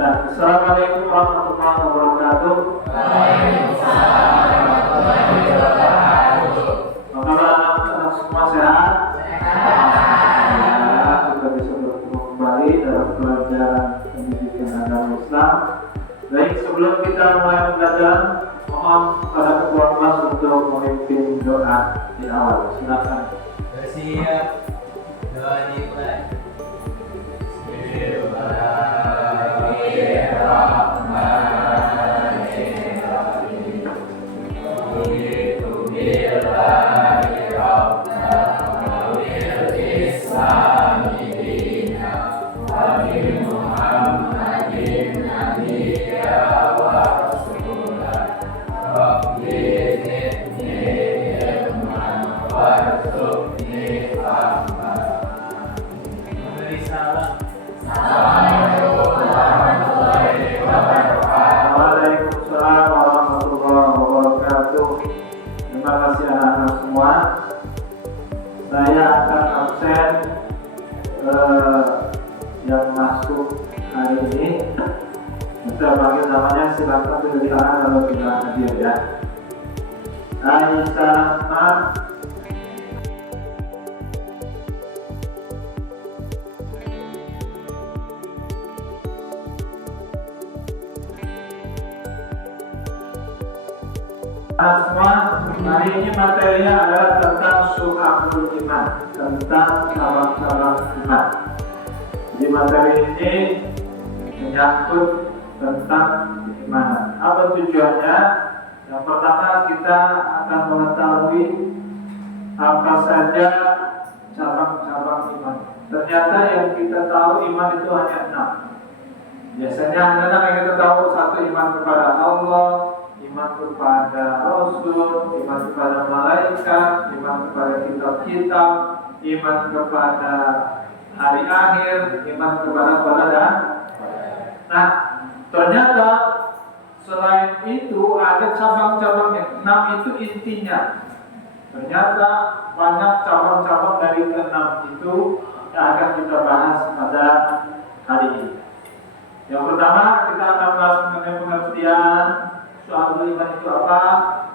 Assalamualaikum warahmatullahi wabarakatuh. Waalaikumsalam warahmatullahi wabarakatuh. Bagaimana anak-anak semua sehat? Ya, kita bisa bertemu kembali dalam pelajaran pendidikan agama Islam. Baik, sebelum kita mulai belajar, mohon pada ketua kelas untuk memimpin doa di awal. Silakan. Bersiap, doa dimulai. Waalaikumsalam warahmatullahi wabarakatuh. Terima kasih anak-anak semua. Saya akan absen yang masuk hari ini. Saya panggil namanya, silakan tulis di tangan kalau tidak hadir ya. Aisyah semua, hari ini materinya adalah tentang syu'abul iman, tentang cabang-cabang iman. Jadi materi ini menyangkut tentang keimanan. Apa tujuannya? Yang pertama, kita akan mengetahui apa saja cabang-cabang iman. Ternyata yang kita tahu iman itu hanya 6. Biasanya anak-anak yang kita tahu, satu, iman kepada Allah, iman kepada Rasul, iman kepada malaikat, iman kepada kitab-kitab, iman kepada hari akhir, iman kepada dan. Nah, ternyata selain itu ada cabang-cabangnya. 6 itu intinya. Ternyata banyak cabang-cabang dari ke-6 itu yang akan kita bahas pada hari ini. Yang pertama, kita akan bahas mengenai pengertian syu'abul iman itu apa.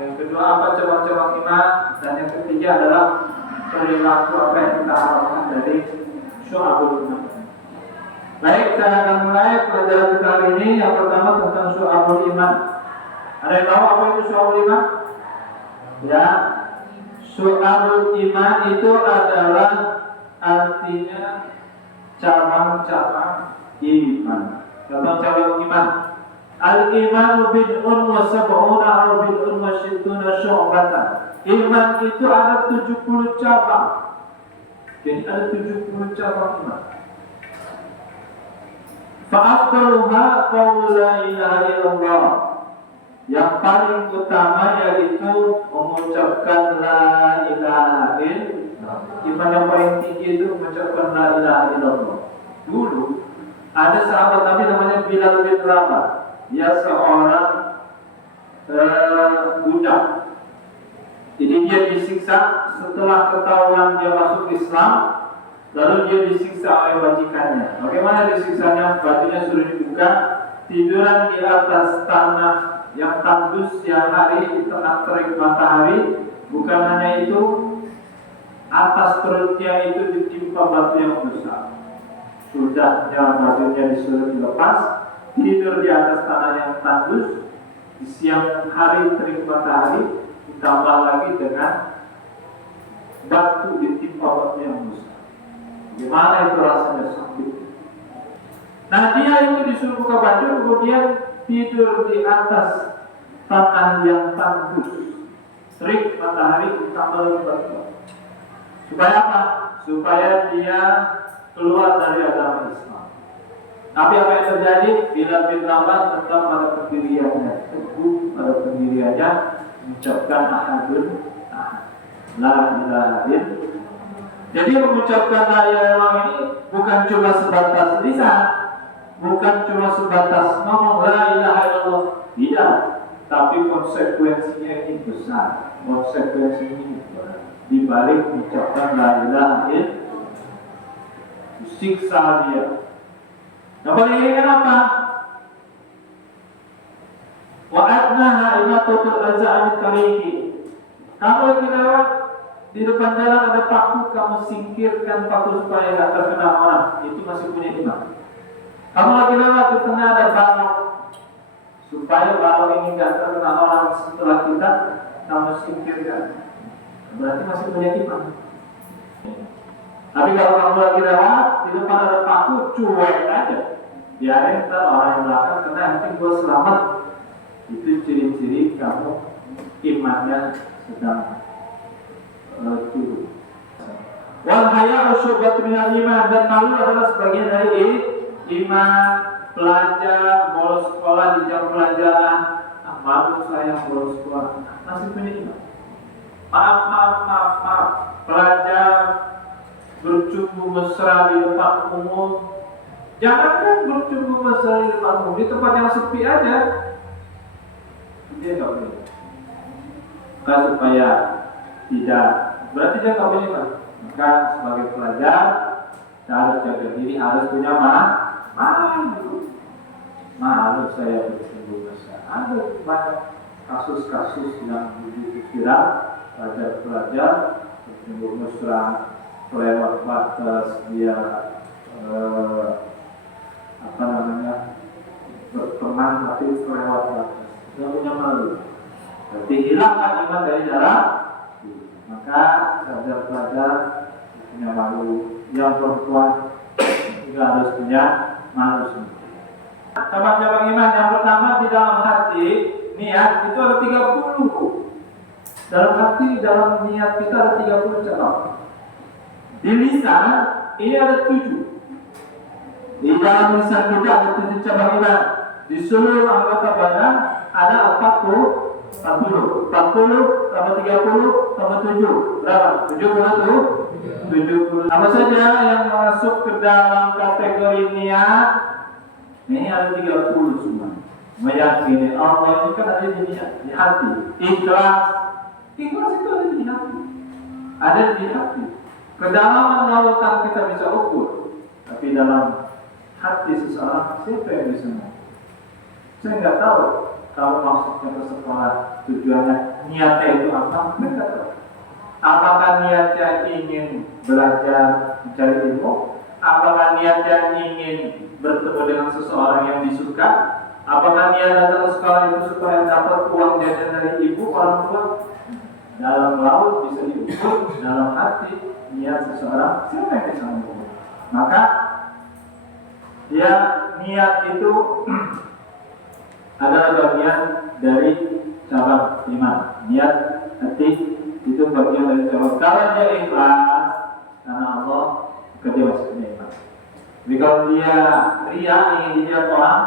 Yang kedua, apa cabang-cabang iman. Dan yang ketiga adalah perilaku apa yang kita harapkan dari syu'abul iman. Baik, saya akan mulai pelajaran kita hari ini. Yang pertama tentang syu'abul iman. Ada yang tahu apa itu syu'abul iman? Ya, syu'abul iman itu adalah artinya cabang-cabang iman. Cabang-cabang iman. Al-imanu bid'un wa sab'una aw bid'un wa syittuna syu'batan. Iman itu ada 70 cabang. Jadi ada 70 cabang iman. Fa'afdaluha qawlu la ilaha illallah. Yang paling utama yaitu mengucapkan la ilaha illallah. Iman yang paling tinggi itu mengucapkan la ilaha illallah. Dulu ada sahabat Nabi namanya Bilal bin Rabah. Dia seorang budak. Jadi dia disiksa setelah ketahuan dia masuk Islam. Lalu dia disiksa oleh majikannya. Bagaimana disiksanya? Bajunya suruh dibuka, tiduran di atas tanah yang tandus siang hari di tengah terik matahari. Bukan hanya itu, atas perutnya itu ditimpa batu yang besar. Sudahnya bajunya disuruh dilepas, tidur di atas tanah yang tandus di siang hari terik matahari, ditambah lagi dengan batu ditimpa batu yang besar. Gimana itu rasanya sakit? Nah, dia itu disuruh buka baju, kemudian tidur di atas tanah yang tandus, terik matahari ditambah lagi batu. Supaya apa? Supaya dia keluar dari agama Islam. Tapi apa yang terjadi? Bilal bin Rabah tetap pada pendiriannya, teguh pada pendiriannya, mengucapkan ahadun la ilaha illallah. Jadi mengucapkan la ilaha illallah ini bukan cuma sebatas lisan, bukan cuma sebatas ngomong la ilaha illallah, tidak. Tapi konsekuensinya ini besar. Konsekuensinya ini di balik mengucapkan la ilaha illallah, siksa dia. Nah, paling ini kenapa? Wa adnaha imatatul azza an tariqi. Kamu lagi lewat di depan jalan ada paku, kamu singkirkan paku supaya tidak terkena orang. Itu masih punya iman. Kamu lagi lewat di tengah ada balok, supaya balok ini tidak terkena orang setelah kita, kamu singkirkan. Berarti masih punya iman. Tapi kalau kamu lagi lewat di depan ada paku, cuek aja. Biarin ntar orang yang belakang kena, yang penting gue selamat. Itu ciri-ciri kamu imannya sedang turun. Wal haya'u syu'batun minal iman, dan malu adalah sebagian dari iman. Pelajar bolos sekolah di jam pelajaran, malu saya bolos sekolah, masih punya iman. Maaf. Pelajar bercumbu mesra di depan umum, jangankan bercumbu mesra di depan umum, di tempat yang sepi aja dia nggak boleh. Maka supaya tidak, berarti dia nggak boleh kan? Maka sebagai pelajar kita harus jaga diri, harus punya malu saya bercumbu mesra. Ada banyak kasus-kasus yang begitu viral, pelajar-pelajar bercumbu mesra, kelewat batas, dia berteman tapi kelewat batas, dia punya malu. Berarti hilangkan iman dari dalam. Maka pelajar punya malu. Yang perempuan juga harus punya malu sendiri. Cabang-cabang iman yang pertama di dalam hati, niat itu ada 30. Dalam hati, dalam niat kita ada 30 cabang. Di lisan ini ada 7. Di dalam lisan kita ada 7 cabang iman. Di seluruh anggota badan ada 40 tambah 30 tambah 7 berapa? 70. Apa saja yang masuk ke dalam kategori niat? Ini ada 30 semua. Meyakini Allah ini kan ada di niat, di hati. Ikhlas itu ada di hati. Ada di hati. Kedalaman lautan kita bisa ukur, tapi dalam hati seseorang siapa yang bisa mengukur? Saya nggak tahu. Kalau masuknya ke sekolah tujuannya, niatnya itu apa? Mereka tahu. Apakah niatnya ingin belajar mencari ilmu? Apakah niatnya ingin bertemu dengan seseorang yang disuka? Apakah niat datang ke sekolah itu supaya dapat uang jajan dari ibu orang tua? Dalam laut bisa diukur, dalam hati niat seseorang siapa yang bisa mengukur? Maka ya niat itu adalah bagian dari cabang iman. Niat hati itu bagian dari cabang. Kalau dia ikhlas karena Allah, maka dia masuk iman. Tapi kalau dia ria ingin dilihat orang,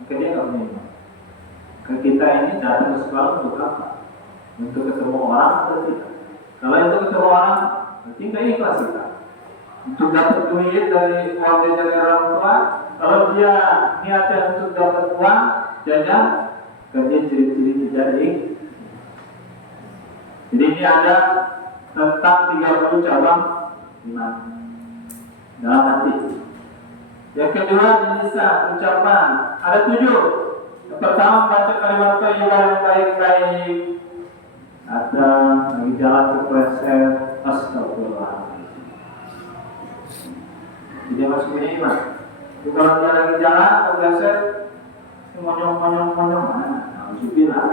maka dia nggak punya iman. Maka kita ini datang ke sekolah untuk apa? Untuk ketemu orang atau tidak? Kalau untuk ketemu orang, berarti nggak ikhlas kita. Untuk dapat duit dari uang jajan dari orang tua, kalau dia niatnya untuk dapat uang jajan, kerja ciri-ciri tidak. Jadi ini ada tentang 30 cabang iman dalam hati. Yang kedua di lisan, ucapan ada 7. Yang pertama baca kalimat thayyibah yang baik-baik. Ada lagi jalan ke preset, astagfirullah. Jadi masuk punya iman. Kalau dia lagi jalan ke preset, monyong, alhamdulillah.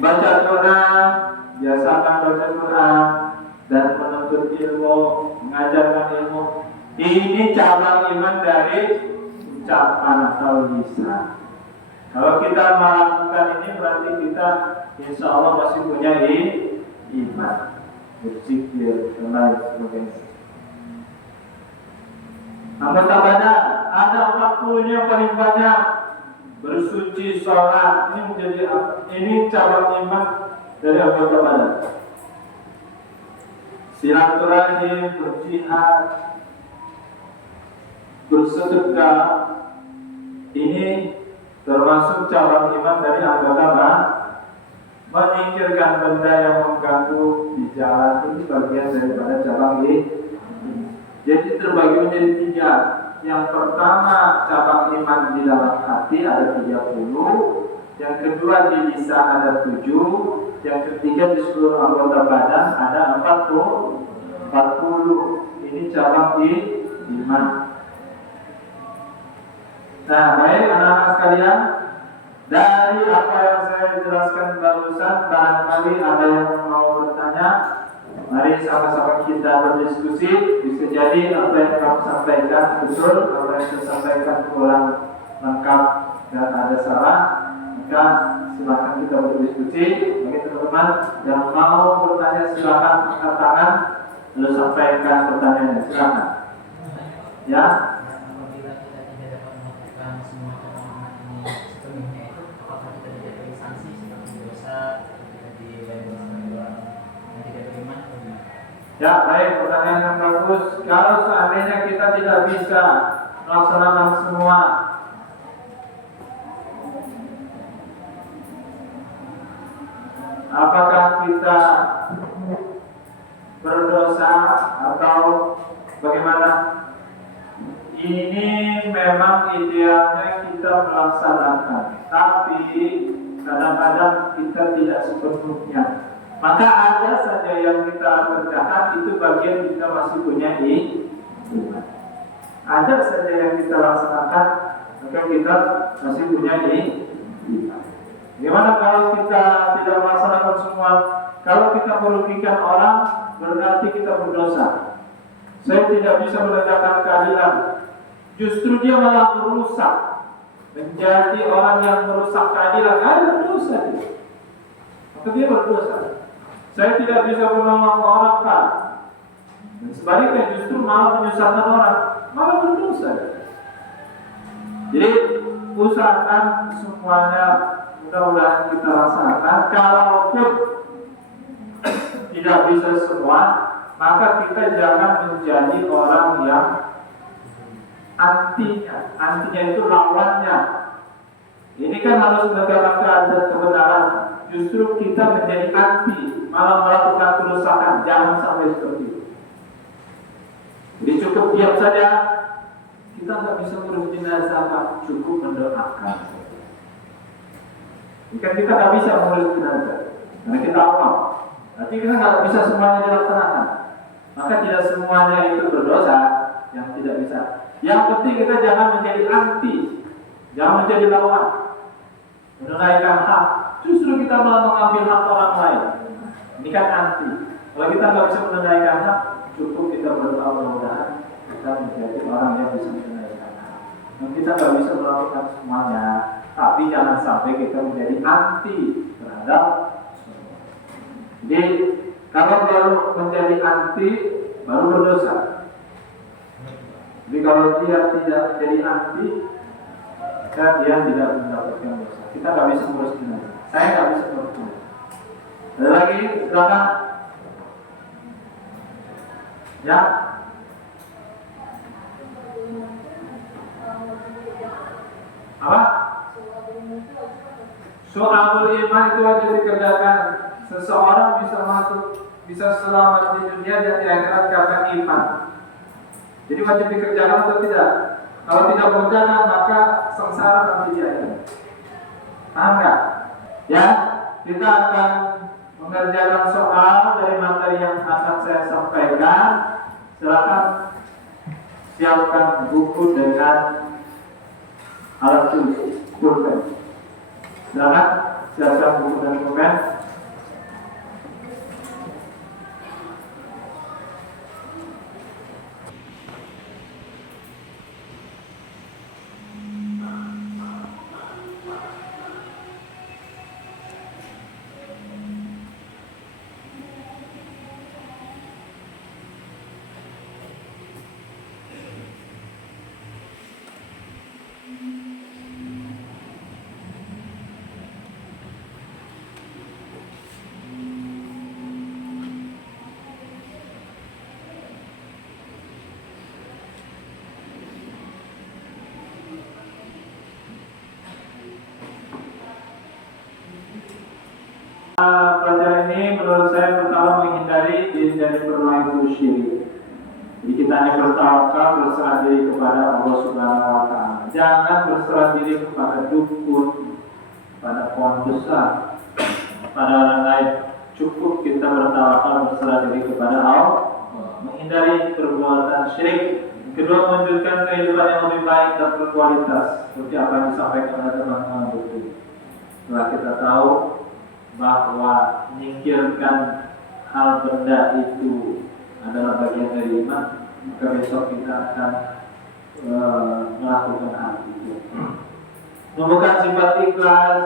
Baca Quran, biasakan baca Quran dan menuntut ilmu, mengajarkan ilmu. Ini cabang iman dari ucapan atau lisan. Kalau kita melakukan ini berarti kita insya Allah masih punya iman, berzikir dan lain sebagainya. Anggota badan ada 40-nya paling banyak. Bersuci, sholat, ini cabang iman dari anggota badan. Silaturahim, berjihad, bersedekah, ini termasuk cabang iman dari anggota badan. Menyingkirkan benda yang mengganggu di jalan, ini bagian daripada cabang iman. Jadi terbagi menjadi 3. Yang pertama cabang iman di dalam hati ada 30. yang kedua di lisan ada 7, yang ketiga di seluruh anggota badan ada 40. Ini cabang iman. Nah, baik anak-anak sekalian, dari apa yang saya jelaskan barusan, barangkali ada yang mau bertanya. Mari sama-sama kita berdiskusi. Bisa jadi apa yang kamu sampaikan betul, apa yang saya sampaikan kurang lengkap dan ada salah, maka silakan kita berdiskusi. Bagi teman-teman yang mau bertanya, silakan angkat tangan lalu sampaikan pertanyaannya. Silakan. Ya. Apabila kita tidak dapat melakukan semua cara ini sepenuhnya itu, apakah kita dijatuhi sanksi seperti dosa ketika di lain orang yang tidak beriman atau gimana? Ya, baik, pertanyaan yang bagus. Kalau seandainya kita tidak bisa melaksanakan semua, apakah kita berdosa atau bagaimana? Ini memang idealnya kita melaksanakan, tapi kadang-kadang kita tidak sepenuhnya. Maka ada saja yang kita kerjakan, itu bagian kita masih punya iman. Ada saja yang kita laksanakan, maka kita masih punya iman. Gimana kalau kita tidak melaksanakan semua? Kalau kita merugikan orang, berarti kita berdosa. Saya tidak bisa menegakkan keadilan. Justru dia malah merusak, menjadi orang yang merusak keadilan. Berdosa dia. Maka dia berdosa. Saya tidak bisa menolong orang kan. Dan sebaliknya justru malah menyusahkan orang, malah berdosa. Jadi usahakan semuanya mudah-mudahan kita laksanakan. Kalaupun tidak bisa semua, maka kita jangan menjadi orang yang antinya. Antinya itu lawannya. Ini kan harus menegakkan kebenaran. Justru kita menjadi anti, malah melakukan kerusakan. Jangan sampai seperti itu. Jadi cukup diam saja. Kita nggak bisa ngurus jenazah, cukup mendoakan. Jika kita nggak bisa mengurus jenazah, karena kita awam, berarti kita nggak bisa semuanya dilaksanakan. Maka tidak semuanya itu berdosa, yang tidak bisa. Yang penting kita jangan menjadi anti, jangan menjadi lawan, menunaikan hak. Justru kita malah mengambil hak orang lain. Ini kan anti. Kalau kita nggak bisa menunaikan hak, cukup kita berdoa mudah-mudahan kita menjadi orang yang bisa menunaikan hak. Dan kita nggak bisa melakukan semuanya, tapi jangan sampai kita menjadi anti terhadap semua. Jadi kalau baru menjadi anti, baru berdosa. Jadi kalau dia tidak jadi anti, maka dia tidak mendapatkan dosa. Kita nggak bisa ngurus jenazah. Saya nggak bisa ngurus jenazah. Ada lagi, silakan. Ya. Apa? Soal iman itu wajib dikerjakan. Seseorang bisa selamat di dunia dan di akhirat karena iman. Jadi wajib dikerjakan atau tidak? Kalau tidak mengerjakan maka sengsara nanti dia. Paham nggak? Ya, kita akan mengerjakan soal dari materi yang akan saya sampaikan. Silakan siapkan buku dengan alat tulis, pulpen. Silakan siapkan buku dan pulpen. Pelajaran ini menurut saya pertama menghindari diri dari permainan syirik. Jadi kita hanya bertawakal, berserah diri kepada Allah Subhanahu Wa Taala. Jangan berserah diri kepada dukun, pada pohon besar, pada orang lain. Cukup kita bertawakal berserah diri kepada Allah, menghindari perbuatan syirik. Kedua, menunjukkan kehidupan yang lebih baik dan berkualitas, seperti apa yang disampaikan oleh teman-teman itu. Setelah kita tahu bahwa menyingkirkan hal benda itu adalah bagian dari iman, maka besok kita akan melakukan hal itu. Membuka sifat ikhlas,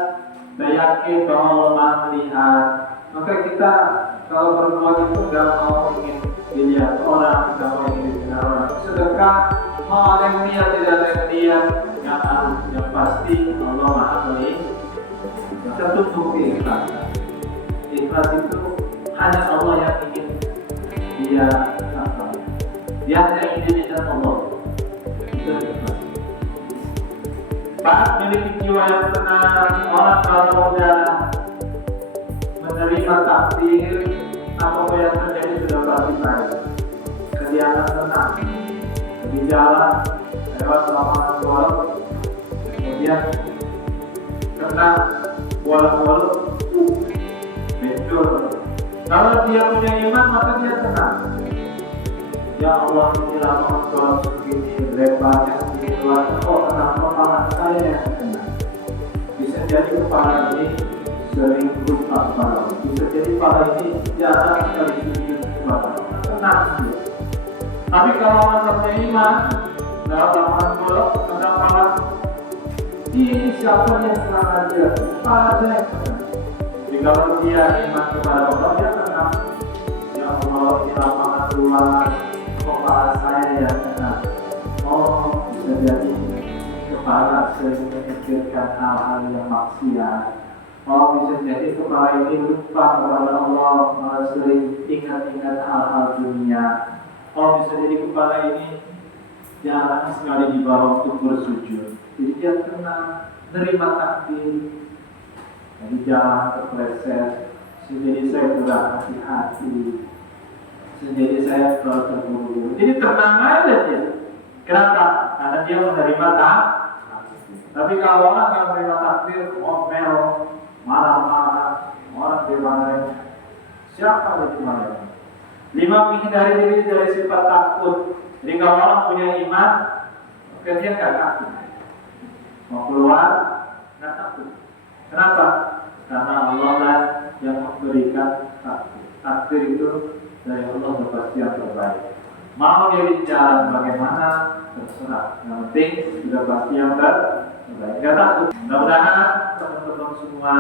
saya yakin bahwa Allah Maha melihat. Maka kita kalau berbuat itu nggak mau ingin dilihat orang, nggak mau ingin didengar orang. Sedekah mau ada yang lihat, tidak ada yang lihat, yang pasti Allah Maha melihat. Maka tumbuh keikhlasan. Ikhlas itu hanya Allah yang ingin dia apa? Dia hanya ingin dilihat Allah. Itu ikhlas. Saat memiliki jiwa yang tenang, orang kalau udah menerima takdir, apapun yang terjadi sudah pasti baik. Dia akan tenang di jalan lewat lapangan bola, kemudian kena bola-bola, bencur. Kalau dia punya iman, maka dia tenang. Ya Allah, ini lapangan bola segini lebarnya, segini luasnya, kok kenapa kepala saya yang kena? Bisa jadi kepala ini sering lupa kepala, bisa jadi kepala ini jarang sekali sujud kepala. Tenang dia. Tapi kalau orang punya iman, dalam lapangan bola, kena kepala, ini siapa yang serang dia? Kepala saya yang kena. Jadi kalau dia iman kepada Allah, dia tenang. Ya Allah, ini lapangan luas, kepala saya yang kena. Oh, bisa jadi kepala sering memikirkan hal-hal yang maksiat. Oh, bisa jadi kepala ini lupa kepada Allah, malah sering ingat-ingat hal-hal dunia. Oh, bisa jadi kepala ini jarang sekali dibawa untuk bersujud. Jadi dia tenang, nerima takdir. Jadi jangan terpleset. Jadi saya kurang hati-hati. Jadi saya terlalu terburu-buru. Jadi tenang aja dia. Kenapa? Karena dia menerima takdir. Tapi kalau orang yang menerima takdir, ngomel, marah-marah, orang dimarahin, siapa yang dimarahin? 5, menghindari diri dari sifat takut. Jadi kalau orang punya iman, maka dia nggak takut. Mau keluar, nggak takut. Kenapa? Karena Allah lah yang memberikan takdir. Takdir itu dari Allah pasti yang terbaik. Mau dia bicara bagaimana, terserah. Yang penting sudah pasti yang terbaik. Nggak takut. Mudah-mudahan teman-teman semua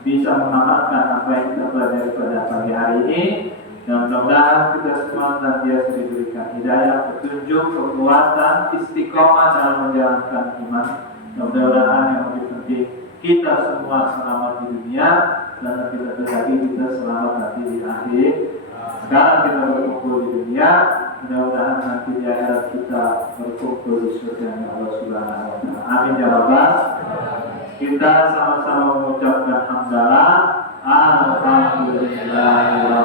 bisa mengamalkan apa yang kita pelajari pada pagi hari ini. Dan mudah-mudahan kita semua senantiasa diberikan hidayah, petunjuk, kekuatan, istiqomah dalam menjalankan iman. Dan mudah-mudahan yang lebih penting kita semua selamat di dunia dan lebih lagi kita selamat nanti di akhir. Sekarang kita berkumpul di dunia, mudah-mudahan nanti di akhirat kita berkumpul di surga Allah Subhanahu wa taala. Amin ya rabbal. Kita sama-sama mengucapkan hamdalah. Alhamdulillah.